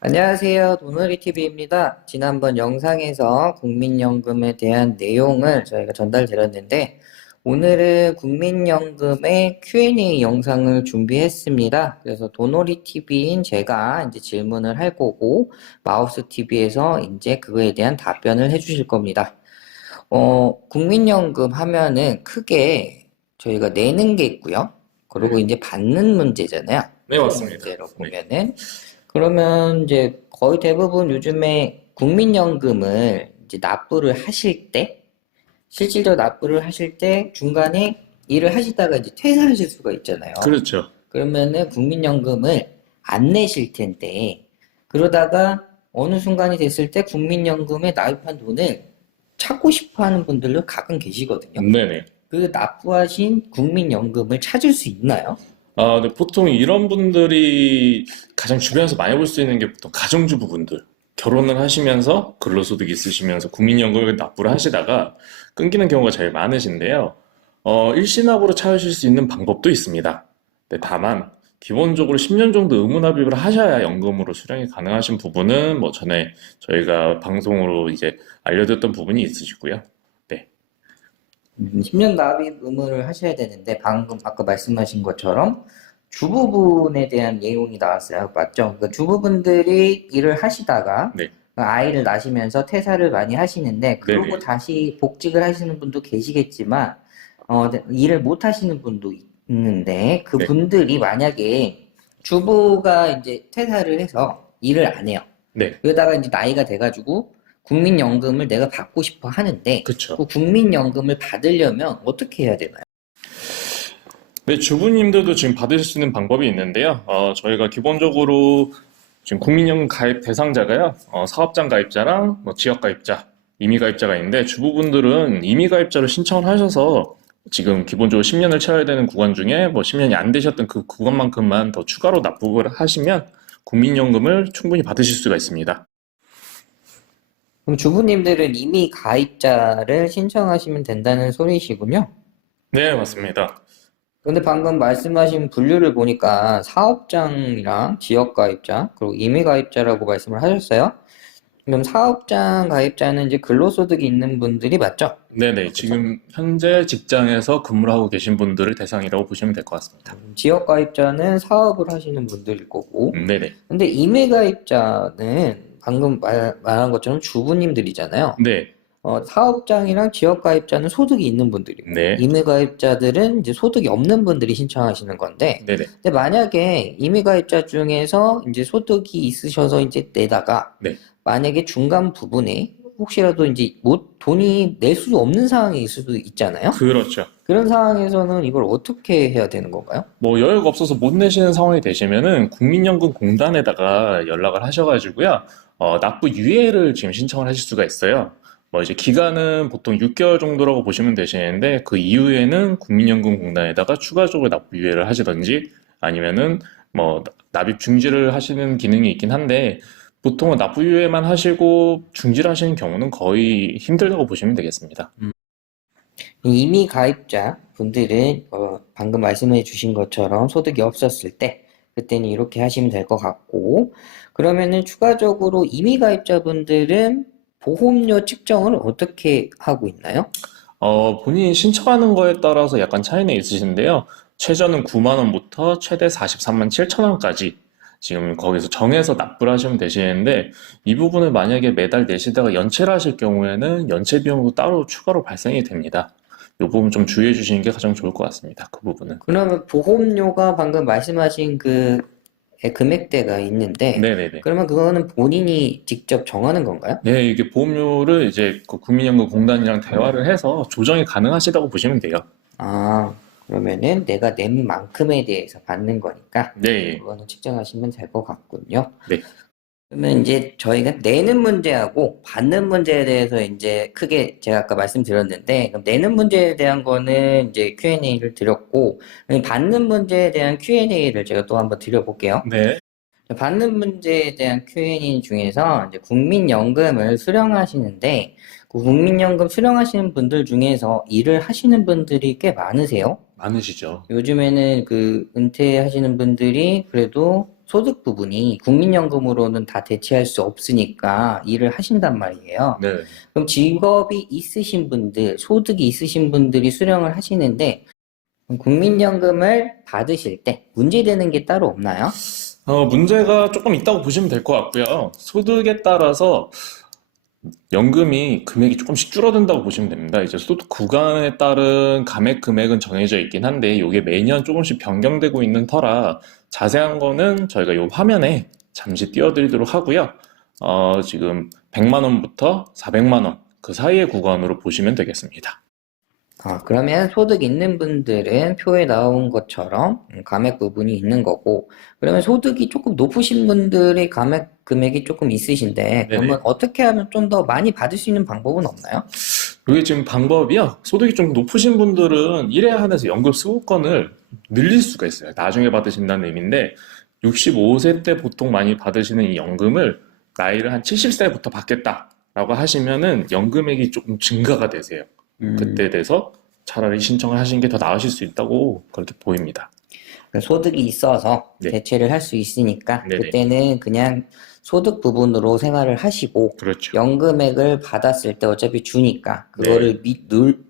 안녕하세요. 도너리TV입니다. 지난번 영상에서 국민연금에 대한 내용을 저희가 전달드렸는데, 오늘은 국민연금의 Q&A 영상을 준비했습니다. 그래서 도너리TV인 제가 이제 질문을 할 거고, 마우스TV에서 이제 그거에 대한 답변을 해주실 겁니다. 국민연금 하면은 크게 저희가 내는 게 있고요. 그리고 네, 이제 받는 문제잖아요. 네, 큰 맞습니다. 문제로 네. 보면은. 그러면 이제 거의 대부분 요즘에 국민연금을 이제 납부를 하실 때, 실질적 납부를 하실 때 중간에 일을 하시다가 이제 퇴사하실 수가 있잖아요. 그렇죠. 그러면은 국민연금을 안 내실 텐데, 그러다가 어느 순간이 됐을 때 국민연금에 납입한 돈을 찾고 싶어 하는 분들도 가끔 계시거든요. 네네. 그 납부하신 국민연금을 찾을 수 있나요? 네, 보통 이런 분들이 가장 주변에서 많이 볼 수 있는 게 보통 가정주부분들. 결혼을 하시면서 근로소득 있으시면서 국민연금을 납부를 하시다가 끊기는 경우가 제일 많으신데요. 일시납으로 찾으실 수 있는 방법도 있습니다. 네, 다만, 기본적으로 10년 정도 의무납입을 하셔야 연금으로 수령이 가능하신 부분은 뭐 전에 저희가 방송으로 이제 알려드렸던 부분이 있으시고요. 네. 10년 납입 의무를 하셔야 되는데 방금 아까 말씀하신 것처럼 주부분에 대한 내용이 나왔어요. 맞죠? 그 주부분들이 일을 하시다가 네. 아이를 낳으시면서 퇴사를 많이 하시는데 그러고 네네. 다시 복직을 하시는 분도 계시겠지만 일을 못 하시는 분도 있는데 그 네. 분들이 만약에 주부가 이제 퇴사를 해서 일을 안 해요. 네. 그러다가 이제 나이가 돼가지고 국민연금을 내가 받고 싶어 하는데 그쵸. 그 국민연금을 받으려면 어떻게 해야 되나요? 네, 주부님들도 지금 받으실 수 있는 방법이 있는데요. 저희가 기본적으로 지금 국민연금 가입 대상자가요, 사업장 가입자랑 뭐 지역 가입자, 임의 가입자가 있는데, 주부분들은 임의 가입자를 신청을 하셔서 지금 기본적으로 10년을 채워야 되는 구간 중에 뭐 10년이 안 되셨던 그 구간만큼만 더 추가로 납부를 하시면 국민연금을 충분히 받으실 수가 있습니다. 그럼 주부님들은 이미 가입자를 신청하시면 된다는 소리시군요. 네, 맞습니다. 근데 방금 말씀하신 분류를 보니까 사업장이랑 지역 가입자, 그리고 임의 가입자라고 말씀을 하셨어요. 그럼 사업장 가입자는 이제 근로소득이 있는 분들이 맞죠? 네네, 그죠? 지금 현재 직장에서 근무를 하고 계신 분들을 대상이라고 보시면 될 것 같습니다. 지역 가입자는 사업을 하시는 분들일 거고. 네네. 근데 임의 가입자는 방금 말한 것처럼 주부님들이잖아요. 네, 사업장이랑 지역 가입자는 소득이 있는 분들이고, 네, 임의 가입자들은 이제 소득이 없는 분들이 신청하시는 건데, 네네, 근데 만약에 임의 가입자 중에서 이제 소득이 있으셔서 이제 내다가, 네. 만약에 중간 부분에 혹시라도 이제 돈이 낼 수 없는 상황이 있을 수도 있잖아요? 그렇죠. 그런 상황에서는 이걸 어떻게 해야 되는 건가요? 뭐 여유가 없어서 못 내시는 상황이 되시면은 국민연금공단에다가 연락을 하셔가지고요. 납부 유예를 지금 신청을 하실 수가 있어요. 뭐 이제 기간은 보통 6개월 정도라고 보시면 되시는데 그 이후에는 국민연금공단에다가 추가적으로 납부 유예를 하시든지 아니면은 뭐 납입 중지를 하시는 기능이 있긴 한데 보통은 납부 유예만 하시고 중지를 하시는 경우는 거의 힘들다고 보시면 되겠습니다. 이미 가입자 분들은 방금 말씀해 주신 것처럼 소득이 없었을 때 그때는 이렇게 하시면 될 것 같고 그러면은 추가적으로 이미 가입자 분들은 보험료 측정을 어떻게 하고 있나요? 본인이 신청하는 거에 따라서 약간 차이는 있으신데요. 최저는 9만 원부터 최대 43만 7천 원까지 지금 거기서 정해서 납부를 하시면 되시는데 이 부분을 만약에 매달 내시다가 연체를 하실 경우에는 연체 비용도 따로 추가로 발생이 됩니다. 이 부분 좀 주의해 주시는 게 가장 좋을 것 같습니다. 그 부분은. 그러면 보험료가 방금 말씀하신 그 금액대가 있는데 네네네. 그러면 그거는 본인이 직접 정하는 건가요? 네, 이게 보험료를 이제 그 국민연금공단이랑 대화를 해서 조정이 가능하시다고 보시면 돼요. 그러면은 내가 낸 만큼에 대해서 받는 거니까 네, 그거는 측정하시면 될 것 같군요. 네, 그러면 이제 저희가 내는 문제하고 받는 문제에 대해서 이제 크게 제가 아까 말씀드렸는데, 그럼 내는 문제에 대한 거는 이제 Q&A를 드렸고, 받는 문제에 대한 Q&A를 제가 또 한번 드려볼게요. 네, 받는 문제에 대한 Q&A 중에서 이제 국민연금을 수령하시는데, 그 국민연금 수령하시는 분들 중에서 일을 하시는 분들이 꽤 많으세요. 많으시죠. 요즘에는 그 은퇴하시는 분들이 그래도 소득 부분이 국민연금으로는 다 대체할 수 없으니까 일을 하신단 말이에요. 네. 그럼 직업이 있으신 분들, 소득이 있으신 분들이 수령을 하시는데 국민연금을 받으실 때 문제되는 게 따로 없나요? 문제가 조금 있다고 보시면 될 것 같고요. 소득에 따라서 연금이 금액이 조금씩 줄어든다고 보시면 됩니다. 이제 소득 구간에 따른 감액 금액은 정해져 있긴 한데 이게 매년 조금씩 변경되고 있는 터라 자세한 거는 저희가 이 화면에 잠시 띄워드리도록 하고요. 지금 100만 원부터 400만 원 그 사이의 구간으로 보시면 되겠습니다. 그러면 소득 있는 분들은 표에 나온 것처럼 감액 부분이 있는 거고, 그러면 소득이 조금 높으신 분들의 감액 금액이 조금 있으신데, 네네. 그러면 어떻게 하면 좀 더 많이 받을 수 있는 방법은 없나요? 이게 지금 방법이요. 소득이 좀 높으신 분들은 1회 한해서 연금 수급권을 늘릴 수가 있어요. 나중에 받으신다는 의미인데 65세 때 보통 많이 받으시는 이 연금을 나이를 한 70세부터 받겠다라고 하시면은 연금액이 조금 증가가 되세요. 그때 돼서 차라리 신청을 하시는 게 더 나으실 수 있다고 그렇게 보입니다. 소득이 있어서 네. 대체를 할 수 있으니까, 네네. 그때는 그냥 소득 부분으로 생활을 하시고, 그렇죠. 연금액을 받았을 때 어차피 주니까, 그거를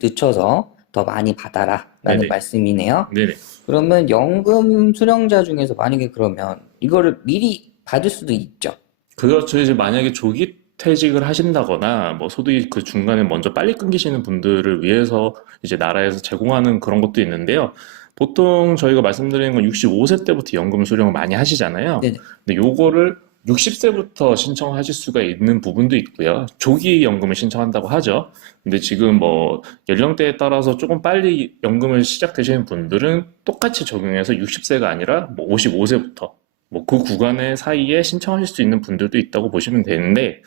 늦춰서 더 많이 받아라, 라는 네네. 말씀이네요. 네네. 그러면 연금 수령자 중에서 만약에 그러면 이거를 미리 받을 수도 있죠. 그렇죠. 이제 만약에 조기 퇴직을 하신다거나 뭐 소득이 그 중간에 먼저 빨리 끊기시는 분들을 위해서 이제 나라에서 제공하는 그런 것도 있는데요. 보통 저희가 말씀드리는 건 65세 때부터 연금 수령을 많이 하시잖아요. 네네. 근데 요거를 60세부터 신청하실 수가 있는 부분도 있고요. 조기 연금을 신청한다고 하죠. 근데 지금 뭐 연령대에 따라서 조금 빨리 연금을 시작되시는 분들은 똑같이 적용해서 60세가 아니라 뭐 55세부터 뭐 그 구간의 사이에 신청하실 수 있는 분들도 있다고 보시면 되는데,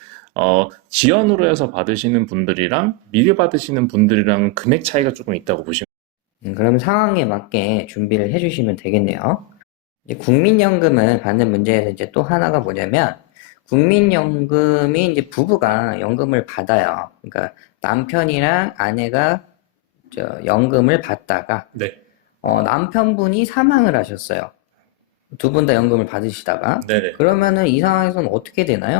지연으로 해서 받으시는 분들이랑 미리 받으시는 분들이랑 금액 차이가 조금 있다고 보시면. 그럼 상황에 맞게 준비를 해주시면 되겠네요. 이제 국민연금을 받는 문제에서 이제 또 하나가 뭐냐면, 국민연금이 이제 부부가 연금을 받아요. 그러니까 남편이랑 아내가 연금을 받다가, 네. 남편분이 사망을 하셨어요. 두 분 다 연금을 받으시다가. 네네. 그러면은 이 상황에서는 어떻게 되나요?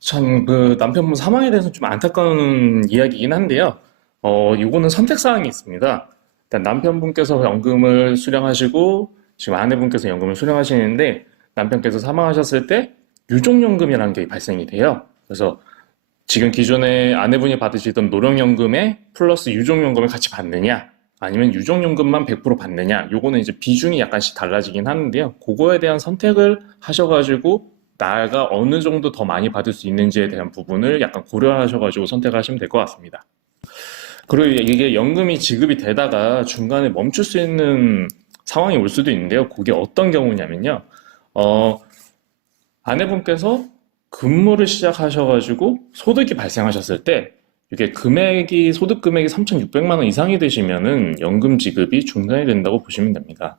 참, 그 남편분 사망에 대해서 좀 안타까운 이야기이긴 한데요. 요거는 선택 사항이 있습니다. 일단 남편분께서 연금을 수령하시고 지금 아내분께서 연금을 수령하시는데 남편께서 사망하셨을 때 유족연금이라는 게 발생이 돼요. 그래서 지금 기존에 아내분이 받으시던 노령연금에 플러스 유족연금을 같이 받느냐, 아니면 유족연금만 100% 받느냐, 요거는 이제 비중이 약간씩 달라지긴 하는데요. 그거에 대한 선택을 하셔가지고 나가 어느 정도 더 많이 받을 수 있는지에 대한 부분을 약간 고려하셔가지고 선택하시면 될 것 같습니다. 그리고 이게 연금이 지급이 되다가 중간에 멈출 수 있는 상황이 올 수도 있는데요. 그게 어떤 경우냐면요. 아내분께서 근무를 시작하셔가지고 소득이 발생하셨을 때 이게 소득 금액이 3,600만 원 이상이 되시면은 연금 지급이 중단이 된다고 보시면 됩니다.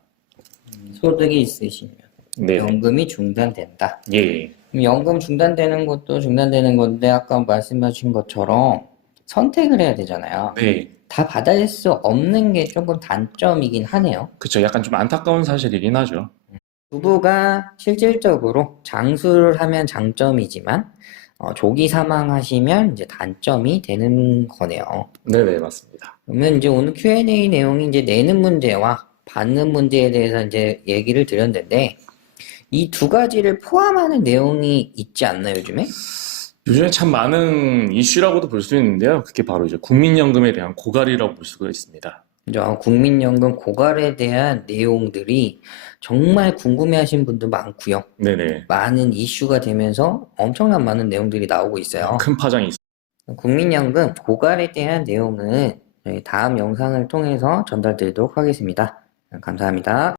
소득이 있으시면 네. 연금이 중단된다. 예. 그럼 연금 중단되는 것도 중단되는 건데 아까 말씀하신 것처럼 선택을 해야 되잖아요. 네. 다 받을 수 없는 게 조금 단점이긴 하네요. 그쵸. 약간 좀 안타까운 사실이긴 하죠. 부부가 실질적으로 장수를 하면 장점이지만 조기 사망하시면 이제 단점이 되는 거네요. 네네, 맞습니다. 그러면 이제 오늘 Q&A 내용이 이제 내는 문제와 받는 문제에 대해서 이제 얘기를 드렸는데 이 두 가지를 포함하는 내용이 있지 않나요, 요즘에? 요즘에 참 많은 이슈라고도 볼 수 있는데요. 그게 바로 이제 국민연금에 대한 고갈이라고 볼 수가 있습니다. 그죠? 국민연금 고갈에 대한 내용들이 정말 궁금해하신 분도 많고요. 네네. 많은 이슈가 되면서 엄청난 많은 내용들이 나오고 있어요. 큰 파장이 있습니다. 국민연금 고갈에 대한 내용은 저희 다음 영상을 통해서 전달드리도록 하겠습니다. 감사합니다.